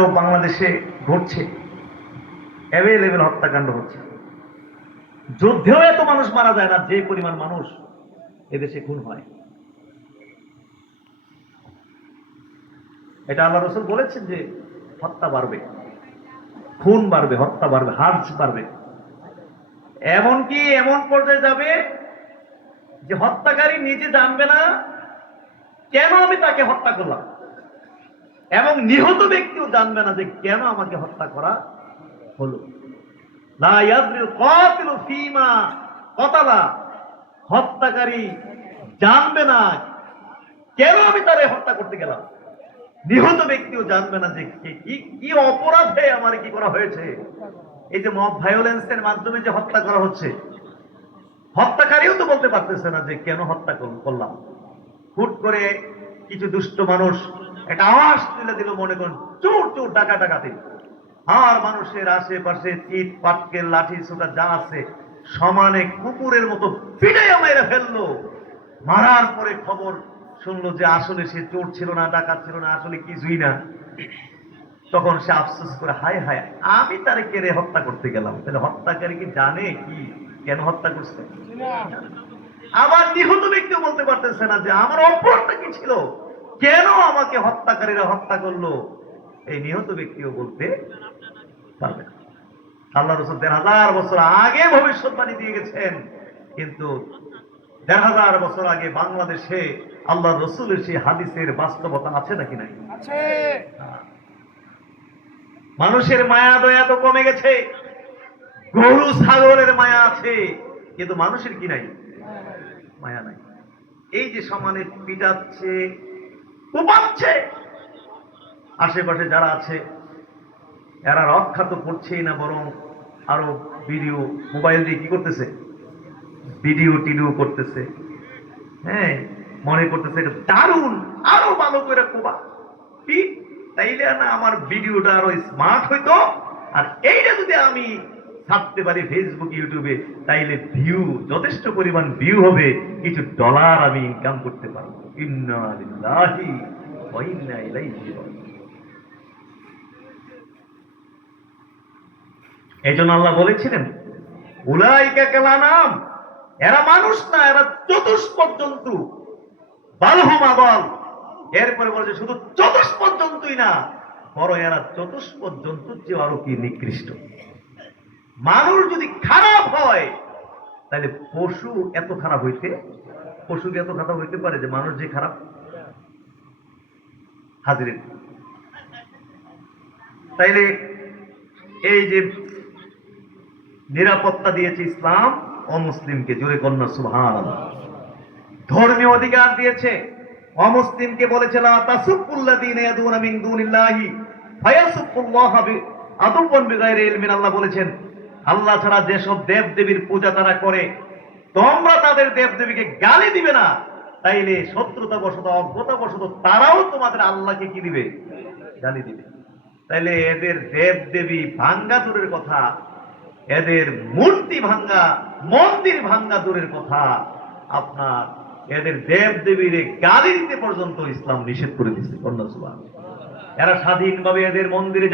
বাংলাদেশে ঘটছে। অ্যাভেলেবেল হত্যাকাণ্ড হচ্ছে। যুদ্ধেও এত মানুষ মারা যায় না, যে পরিমাণ মানুষ এদেশে খুন হয়। এটা আল্লাহ রসুল বলেছেন যে, হত্যা বাড়বে। খুন বাড়বে, হত্যা বাড়বে হার্জ বাড়বে। এমনকি এমন পর্যায়ে যাবে যে হত্যাকারী নিজে জানবে না, কেন আমি তাকে হত্যা করলাম? এবং নিহত ব্যক্তিও জানবে না যে কেন আমাকে হত্যা করা হলো। হত্যাকারী জানবে না কেন আমি তারে হত্যা করতে গেলাম। নিহত ব্যক্তিও জানবে না যে কি অপরাধে আমার কি করা হয়েছে। এই যে মব ভায়োলেন্সের মাধ্যমে যে হত্যা করা হচ্ছে, হত্যাকারীও তো বলতে পারতেছে না যে কেন হত্যা করলাম। হুট করে কিছু দুষ্ট মানুষ একটা আওয়াজ তুলে দিল মনে করুন চোর চোর ডাকা ডাকাতে আর মানুষের আশেপাশে চিট পাটকেল লাঠি ছোটা যা আছে সমানে কুকুরের মতো পিটাইয়া মেরে ফেলল। মারার পরে খবর শুনলো যে আসলে সে চোর ছিল না ডাকাত ছিল না আসলে কিছুই না। তখন সে আফসোস করে হায় হায় আমি তারে কেড়ে হত্যা করতে গেলাম? তাহলে হত্যাকারী কি জানে কি? কেন হত্যা করছে? আবার নিহত ব্যক্তিও বলতে পারতেছে না যে আমার অপরাধটা কি ছিল? কেন আমাকে হত্যাকারীরা হত্যা করল? এই নিহত ব্যক্তিও বলতে পারবে না। আল্লাহ রসুল দেড় হাজার বছর আগে ভবিষ্যৎবাণী দিয়ে গেছেন কিন্তু দেড় হাজার বছর আগে বাংলাদেশে আল্লাহ রসুলের সেই হাদিসের বাস্তবতা আছে নাকি নাই? আছে। মানুষের মায়া দয়া তো কমে গেছে গরু ছাগলের মায়া আছে কিন্তু মানুষের কি নাই? মায়া নাই। এই যে সমানে পিটাচ্ছে কোপাচ্ছে আশেপাশে যারা আছে, এরা রক্ষা তো করছেই না, বরং আরও ভিডিও, মোবাইল দিয়ে কি করতেছে? ভিডিও টিডিও করতেছে। হ্যাঁ মনে করতেছে এটা দারুণ, আরও ভালো করে কোবা। তাইলে না আমার ভিডিওটা আরও স্মার্ট হইতো। আর এইটা যদি আমি ছাড়তে পারি ফেসবুক ইউটিউবে তাইলে ভিউ যথেষ্ট পরিমাণ ভিউ হবে, কিছু ডলার আমি ইনকাম করতে পারব। রাজিউন। আল্লাহ বলেছিলেন, উলাইকা কেলা নাম এরা মানুষ না, এরা চতুষ্পদ জন্তু বালহমা বল। এরপরে বলছে, শুধু চতুষ্পদ জন্তুই না বড় এরা চতুষ্পদ জন্তুর চেয়ে আরও কি নিকৃষ্ট। মানুষ যদি খারাপ হয়, তাহলে পশু এত খারাপ হইতে পশু কি এত খারাপ হইতে পারে যে মানুষ যে খারাপ? হাজির তাইলে এই যে নিরাপত্তা দিয়েছে ইসলাম, অমুসলিমকে জোরে কন্যা সুহান ধর্মীয় অধিকার দিয়েছে, অমুসলিমকে বলেছে আল্লাহ ছাড়া যেসব দেব দেবীর পূজা তারা করে তোমরা তাদের দেব দেবীকে গালি দিবে না। তাইলে শত্রুতা বশত অজ্ঞতা বশত তারাও তোমাদের আল্লাহকে কি দিবে? গালি দিবে। তাইলে এদের দেব দেবী ভাঙ্গা দূরের কথা, এদের মূর্তি ভাঙ্গা, মন্দির ভাঙ্গা দূরের কথা আপনার এদের দেব দেবীর গালি দিতে পর্যন্ত ইসলাম নিষেধ করে দিচ্ছে কন্যা এরা স্বাধীনভাবে এদের মন্দিরে